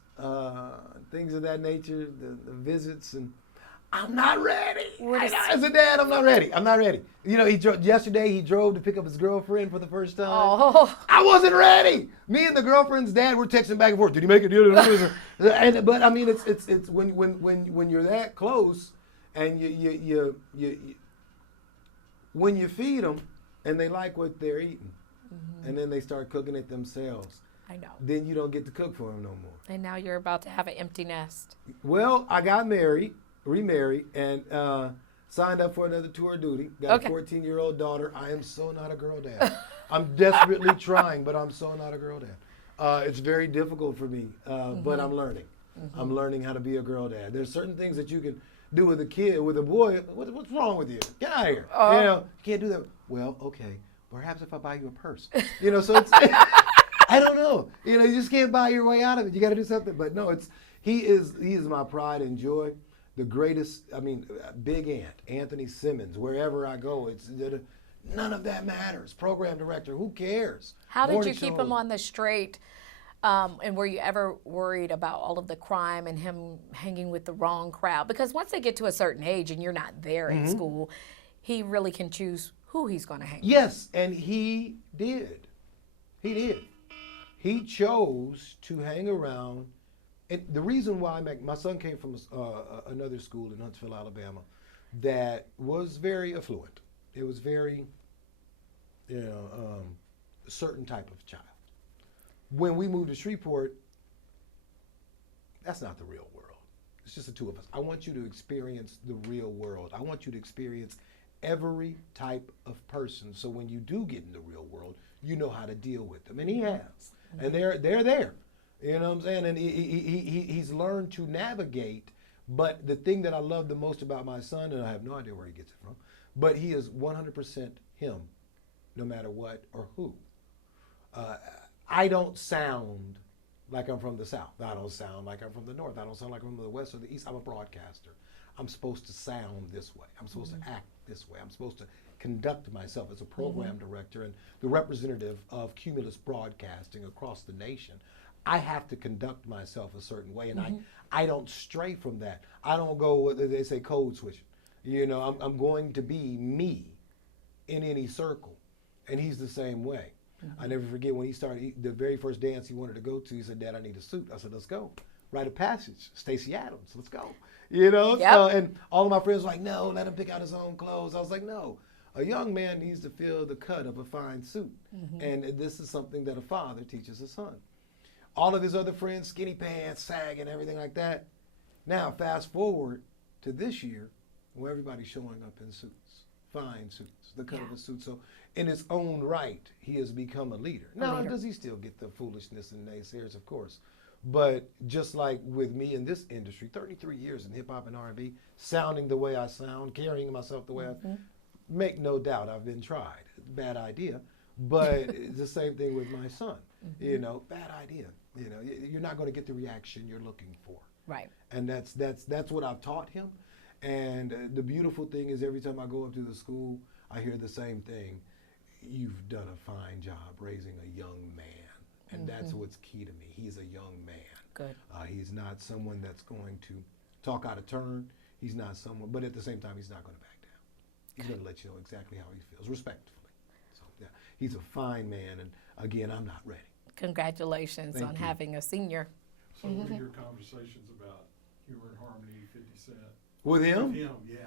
things of that nature, the visits, and I'm not ready. As a dad, I'm not ready. Yesterday he drove to pick up his girlfriend for the first time. Oh. I wasn't ready. Me and the girlfriend's dad were texting back and forth. Did he make it? But I mean, it's when you're that close, and you when you feed them and they like what they're eating, and then they start cooking it themselves. I know. Then you don't get to cook for them no more. And now you're about to have an empty nest. Well, I got remarried, and signed up for another tour of duty. Got a 14-year-old daughter. I am so not a girl dad. I'm desperately trying, but I'm so not a girl dad. It's very difficult for me, but I'm learning. I'm learning how to be a girl dad. There's certain things that you can do with a kid, with a boy. What's wrong with you? Get out of here. You can't do that. Well, okay. Perhaps if I buy you a purse. So it's... I don't know. You just can't buy your way out of it. You got to do something. But no, he is my pride and joy. The greatest, big aunt, Anthony Simmons. Wherever I go, none of that matters. Program director, who cares? How did you keep him on the straight? And were you ever worried about all of the crime and him hanging with the wrong crowd? Because once they get to a certain age and you're not there in school, he really can choose who he's going to hang with. Yes, and he did. He did. He chose to hang around, and the reason why my son came from another school in Huntsville, Alabama, that was very affluent. It was very, a certain type of child. When we moved to Shreveport, that's not the real world. It's just the two of us. I want you to experience the real world. I want you to experience every type of person. So when you do get in the real world, you know how to deal with them, and he has. And they're there, you know what I'm saying? And he's learned to navigate. But the thing that I love the most about my son, and I have no idea where he gets it from, but he is 100% him, no matter what or who. I don't sound like I'm from the South. I don't sound like I'm from the North. I don't sound like I'm from the West or the East. I'm a broadcaster. I'm supposed to sound this way. I'm supposed to act this way. I'm supposed to conduct myself as a program director and the representative of Cumulus Broadcasting across the nation. I have to conduct myself a certain way, and I don't stray from that. I don't go, they say, code switching. I'm going to be me in any circle, and he's the same way. I never forget when he started, the very first dance he wanted to go to, he said, Dad, I need a suit. I said, let's go. Rite of passage, Stacey Adams, let's go. So, and all of my friends were like, no, let him pick out his own clothes. I was like, no. A young man needs to feel the cut of a fine suit. And this is something that a father teaches a son. All of his other friends, skinny pants, sag, and everything like that. Now, fast forward to this year, where everybody's showing up in suits, fine suits, the cut of a suit. So in his own right, he has become a leader. Now, does he still get the foolishness and naysayers? Of course. But just like with me in this industry, 33 years in hip-hop and R&B, sounding the way I sound, carrying myself the way I make no doubt I've been tried. Bad idea. But it's the same thing with my son. Bad idea. You're not going to get the reaction you're looking for. Right. And that's what I've taught him. And the beautiful thing is every time I go up to the school, I hear the same thing. You've done a fine job raising a young man. And that's what's key to me. He's a young man. Good. He's not someone that's going to talk out of turn. He's not someone, but at the same time, he's not going to back down. He's going to let you know exactly how he feels, respectfully. So, yeah, he's a fine man. And again, I'm not ready. Congratulations on having a senior. So what are your conversations about Humor and Harmony, 50 Cent? With him? With him, yes.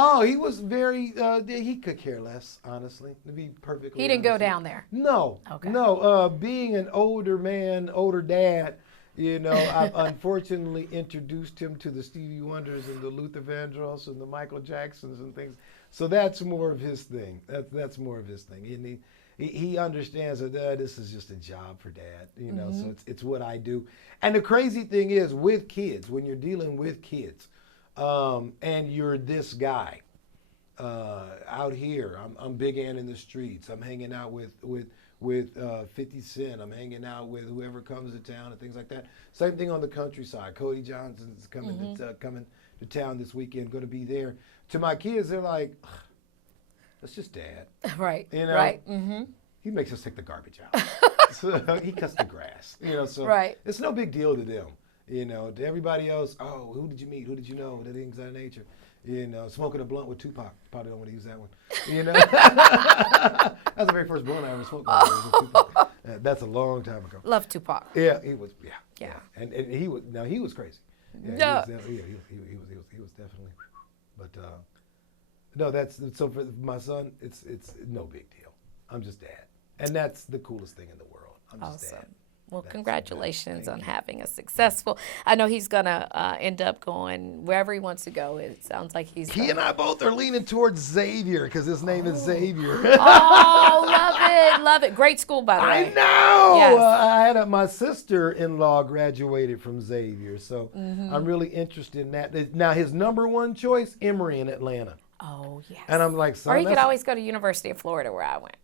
Oh, he was very, he could care less, honestly, to be perfectly He didn't honest. go down there? No. Okay. No, being an older man, older dad, I've unfortunately introduced him to the Stevie Wonders and the Luther Vandross and the Michael Jacksons and things. So that's more of his thing. That's more of his thing. he understands that this is just a job for dad, you know. So it's what I do. And the crazy thing is with kids, when you're dealing with kids, and you're this guy out here, I'm big Ant in the streets. I'm hanging out with 50 Cent. I'm hanging out with whoever comes to town and things like that. Same thing on the countryside. Cody Johnson's coming to town this weekend. Going to be there. To my kids, they're like, that's just dad. Right. You know? Right. He makes us take the garbage out. So he cuts the grass. You know, so Right. it's no big deal to them. You know, to everybody else, oh, who did you meet? Who did you know? The things of that nature. You know, smoking a blunt with Tupac. Probably don't want to use that one. You know, that's the very first blunt I ever smoked. Was Tupac. That's a long time ago. Love Tupac. Yeah, he was. Yeah. And he was. Now he was crazy. Yeah, No. He was definitely. But no, that's so for my son. It's no big deal. I'm just dad, and that's the coolest thing in the world. I'm just dad. Well, That's congratulations on you. having a successful. I know he's gonna end up going wherever he wants to go. It sounds like He and I both are leaning towards Xavier because his name is Xavier. Oh, love it! Great school, by the way. I know. Yes. I had my sister-in-law graduated from Xavier, so I'm really interested in that. Now his number one choice, Emory in Atlanta, Oh, yes. and I'm like, son, Or he could that's- always go to University of Florida, where I went.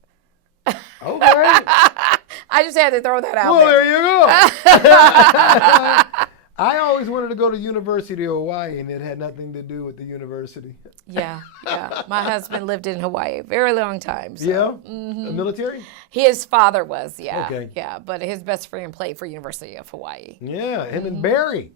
okay. I just had to throw that out Well, there. there you go. I always wanted to go to University of Hawaii, and it had nothing to do with the university. Yeah. My husband lived in Hawaii a very long time. So. Yeah? Military? His father was, yeah. Okay. Yeah, but his best friend played for University of Hawaii. Yeah, him and Barry.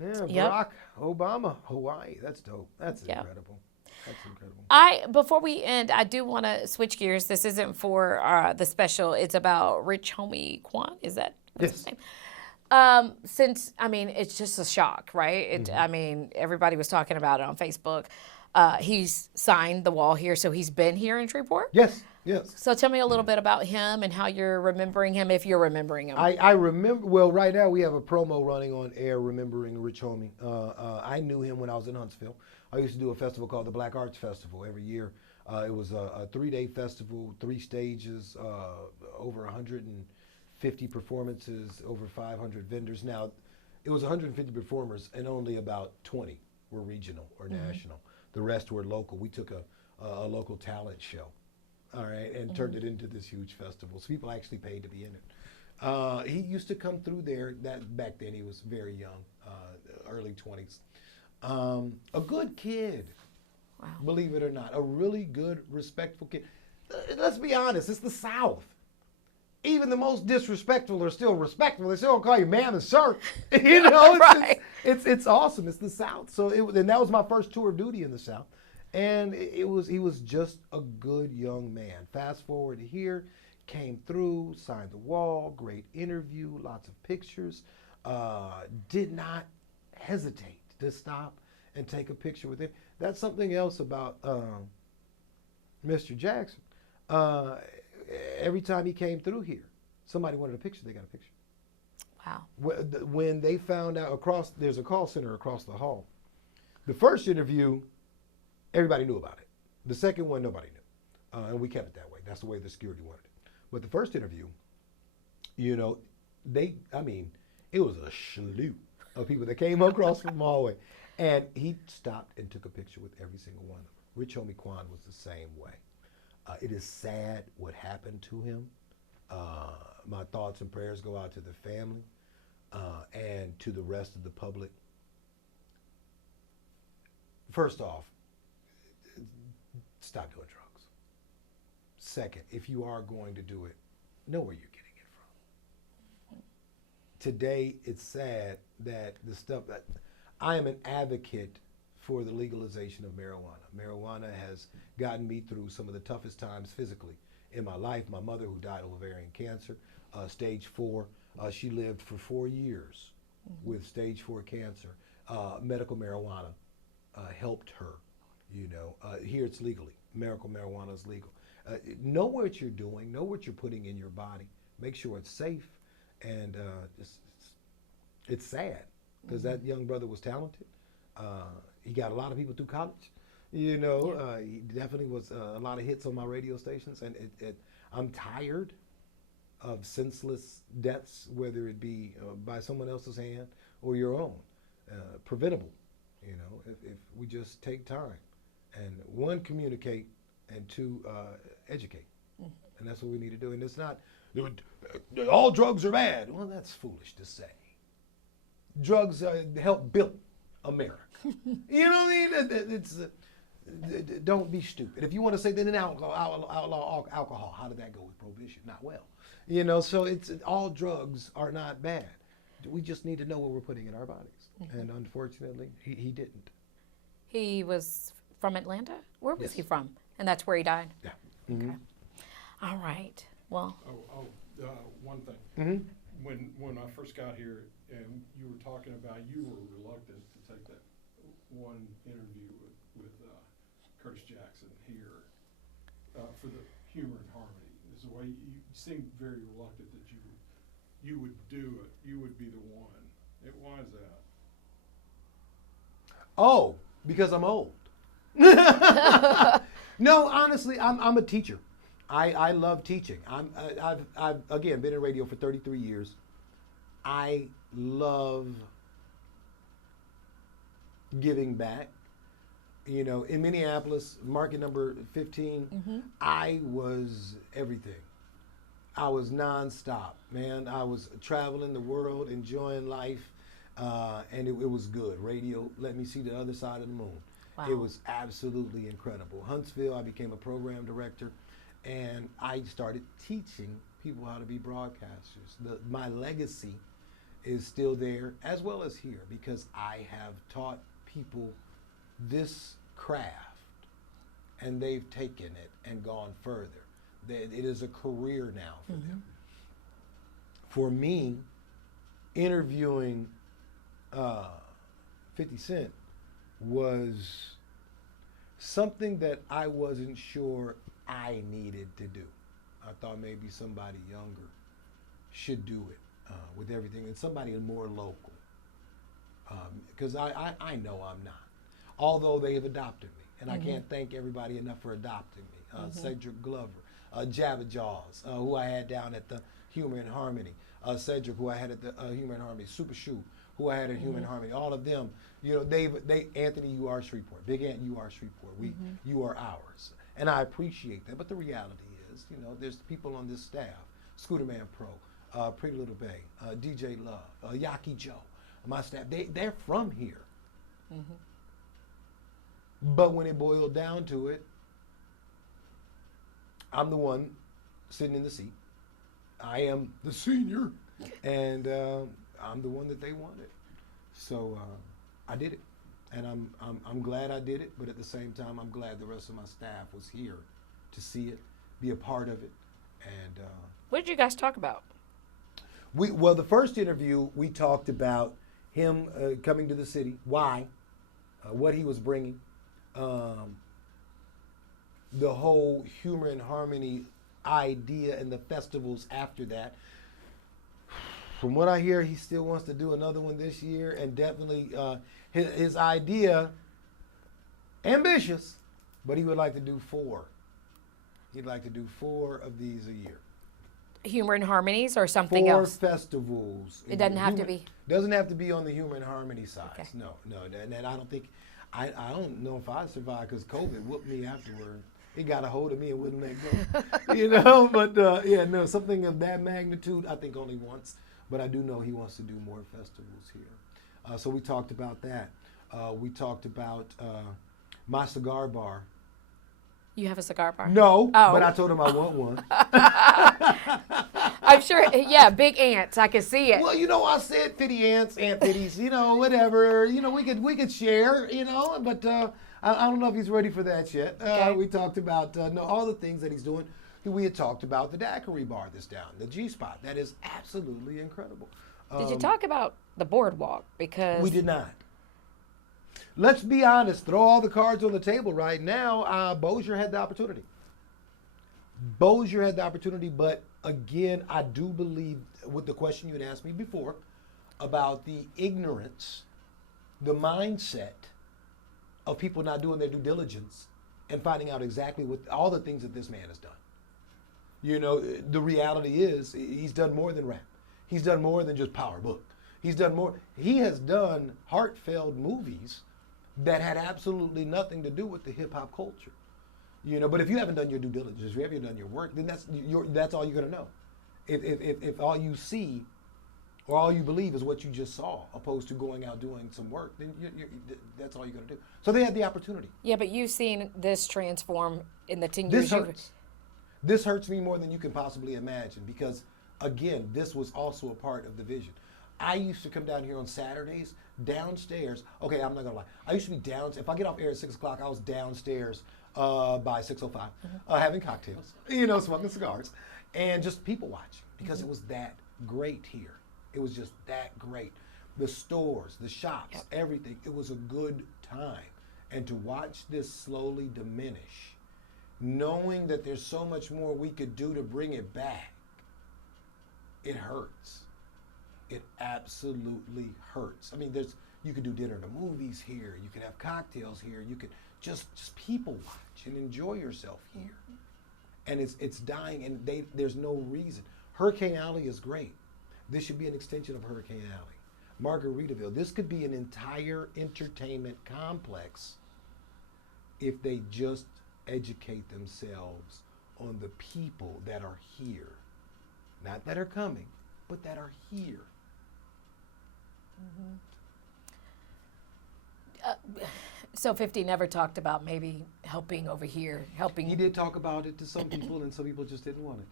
Yeah, Yep. Barack Obama, Hawaii. That's dope. That's incredible. That's incredible. Before we end, I do want to switch gears. This isn't for the special. It's about Rich Homie Quan. Is that what's his name? Since, I mean, it's just a shock, right? I mean, everybody was talking about it on Facebook. He's signed the wall here, so he's been here in Shreveport? Yes. So tell me a little bit about him and how you're remembering him, if you're remembering him. I remember, well, right now we have a promo running on air remembering Rich Homie. I knew him when I was in Huntsville. I used to do a festival called the Black Arts Festival every year. It was a 3-day festival, 3 stages, over 150 performances, over 500 vendors. Now, it was 150 performers and only about 20 were regional or national. The rest were local. We took a local talent show, all right, and turned it into this huge festival. So people actually paid to be in it. He used to come through there. Back then he was very young, early 20s. A good kid, believe it or not, a really good, respectful kid. Let's be honest, it's the South. Even the most disrespectful are still respectful. They still don't call you ma'am and sir. You know, it's awesome. It's the South. So and that was my first tour of duty in the South, and he was just a good young man. Fast forward to here, came through, signed the wall, great interview, lots of pictures. Did not hesitate to stop and take a picture with him. That's something else about Mr. Jackson. Every time he came through here, somebody wanted a picture, they got a picture. Wow. When they found out there's a call center across the hall. The first interview, everybody knew about it. The second one, nobody knew. And we kept it that way. That's the way the security wanted it. But the first interview, you know, it was a slew of people that came across from the hallway. And he stopped and took a picture with every single one of them. Rich Homie Quan was the same way. It is sad what happened to him. My thoughts and prayers go out to the family and to the rest of the public. First off, stop doing drugs. Second, if you are going to do it, know where you're getting it from. Today, it's sad that the stuff that I am an advocate for the legalization of marijuana. Marijuana has gotten me through some of the toughest times physically in my life. My mother, who died of ovarian cancer, stage 4, she lived for 4 years with stage 4 cancer. Medical marijuana helped her. You know, here it's legally. Medical marijuana is legal. Know what you're doing. Know what you're putting in your body. Make sure it's safe. And it's sad because that young brother was talented. He got a lot of people through college. You know, he definitely was a lot of hits on my radio stations. And I'm tired of senseless deaths, whether it be by someone else's hand or your own. Preventable, you know, if we just take time and one, communicate, and two, educate. And that's what we need to do. And it's not, all drugs are bad. Well, that's foolish to say. Drugs help build America. You know what I mean? It's don't be stupid. If you want to say that an outlaw alcohol, how did that go with prohibition? Not well. You know, so it's all drugs are not bad. We just need to know what we're putting in our bodies. And unfortunately, he didn't. He was from Atlanta? Where was Yes. he from? And that's where he died? Yeah. Mm-hmm. Okay. All right. Well, One thing. Mm-hmm. When I first got here, and you were talking about you were reluctant to take that one interview with Curtis Jackson here for the humor and harmony. Is the way you seemed very reluctant that you would do it. You would be the one. Why is that? Oh, because I'm old. No, honestly, I'm a teacher. I love teaching. I've again been in radio for 33 years. I love giving back. You know, in Minneapolis, market number 15, I was everything. I was nonstop, man. I was traveling the world, enjoying life, and it was good. Radio let me see the other side of the moon. Wow. It was absolutely incredible. Huntsville, I became a program director, and I started teaching people how to be broadcasters. My legacy is still there, as well as here, because I have taught people this craft, and they've taken it and gone further. It is a career now for them. For me, interviewing 50 Cent was something that I wasn't sure I needed to do. I thought maybe somebody younger should do it with everything, and somebody more local. Because I know I'm not. Although they have adopted me, and I can't thank everybody enough for adopting me. Cedric Glover, Jabba Jaws, who I had down at the Humor and Harmony, Cedric, who I had at the Humor and Harmony, Super Shoe, who I had at Humor and Harmony. All of them, you know, Anthony, you are Shreveport. Big Ant, you are Shreveport. You are ours, and I appreciate that. But the reality is, you know, there's people on this staff: Scooter Man Pro, Pretty Little Bay, DJ Love, Yaki Joe. My staff, they're from here. But when it boiled down to it, I'm the one sitting in the seat. I am the senior, and I'm the one that they wanted. So I did it, and I'm glad I did it. But at the same time, I'm glad the rest of my staff was here to see it, be a part of it. And what did you guys talk about? Well, the first interview we talked about him coming to the city, why, what he was bringing. The whole Humor and Harmony idea and the festivals after that. From what I hear, he still wants to do another one this year, and definitely his idea, ambitious, but he would like to do 4. He'd like to do 4 of these a year. Humor and Harmonies or something 4 else? festivals. It doesn't have to be? Doesn't have to be on the Humor and Harmony side. Okay. No. And I don't think, I don't know if I survived because COVID whooped me afterward. It got a hold of me and wouldn't let go. You know, but yeah, no, something of that magnitude, I think only once. But I do know he wants to do more festivals here. So we talked about that. We talked about my cigar bar. You have a cigar bar? No, Oh. but I told him I want one. I'm sure, yeah, big ants. I can see it. Well, you know, I said 50 ants, ant pitties, you know, whatever. You know, we could share, you know, but I don't know if he's ready for that yet. Okay. We talked about all the things that he's doing. We had talked about the daiquiri bar that's down, the G-Spot. That is absolutely incredible. Did you talk about the boardwalk? Because We did not. Let's be honest. Throw all the cards on the table right now. Bossier had the opportunity. But again, I do believe with the question you had asked me before about the ignorance, the mindset of people not doing their due diligence and finding out exactly what all the things that this man has done. You know, the reality is he's done more than rap. He's done more than just power book. He's done more. He has done heartfelt movies that had absolutely nothing to do with the hip hop culture. You know, but if you haven't done your due diligence, if you haven't done your work, then that's all you're gonna know. If all you see or all you believe is what you just saw, opposed to going out doing some work, then that's all you're gonna do. So they had the opportunity. Yeah, but you've seen this transform in the 10 This years. hurts. This hurts me more than you can possibly imagine because, again, this was also a part of the vision. I used to come down here on Saturdays, downstairs. Okay, I'm not gonna lie. I used to be down. If I get off air at 6 o'clock, I was downstairs by 6:05, having cocktails, you know, smoking cigars, and just people watching because it was that great here. It was just that great. The stores, the shops, everything. It was a good time, and to watch this slowly diminish, knowing that there's so much more we could do to bring it back, it hurts. It absolutely hurts. I mean, you could do dinner to movies here. You could have cocktails here. You could just people watch and enjoy yourself here. And it's dying, and there's no reason. Hurricane Alley is great. This should be an extension of Hurricane Alley. Margaritaville. This could be an entire entertainment complex if they just educate themselves on the people that are here. Not that are coming, but that are here. So 50 never talked about maybe helping over here, helping. He did talk about it to some people, and some people just didn't want it.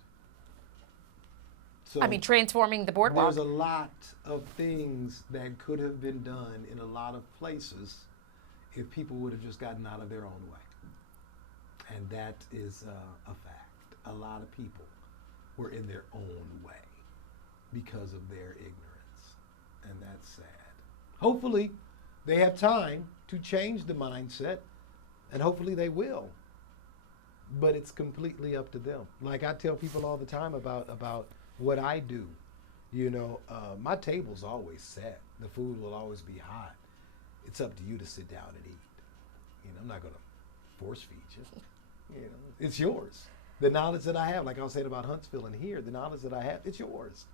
So I mean, transforming the boardwalk. there's a lot of things that could have been done in a lot of places if people would have just gotten out of their own way. And that is a fact. A lot of people were in their own way because of their ignorance. And that's sad. Hopefully, they have time to change the mindset, and hopefully they will. But it's completely up to them. Like I tell people all the time about what I do. You know, my table's always set. The food will always be hot. It's up to you to sit down and eat. You know, I'm not going to force feed you. You know, it's yours. The knowledge that I have, like I was saying about Huntsville and here, the knowledge that I have, it's yours.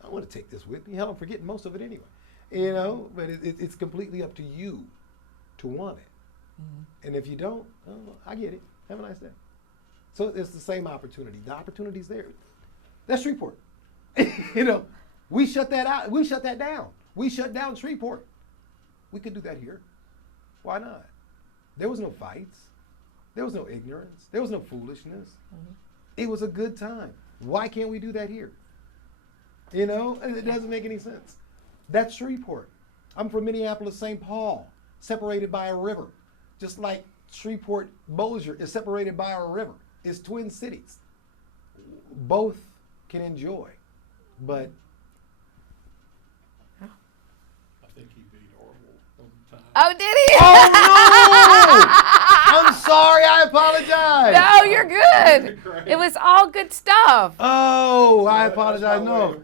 I don't want to take this with me. Hell, I'm forgetting most of it anyway. You know, but it's completely up to you to want it. Mm-hmm. And if you don't, oh, I get it. Have a nice day. So it's the same opportunity. The opportunity's there. That's Shreveport. You know, we shut that out. We shut that down. We shut down Shreveport. We could do that here. Why not? There was no fights. There was no ignorance. There was no foolishness. Mm-hmm. It was a good time. Why can't we do that here? You know, it doesn't make any sense. That's Shreveport. I'm from Minneapolis, St. Paul, separated by a river. Just like Shreveport, Bossier is separated by a river. It's twin cities. Both can enjoy, but I think he beat Orville on time. Oh, did he? oh no! I'm sorry. I apologize. No, you're good. It was all good stuff. Oh, I That's apologize. my way No, of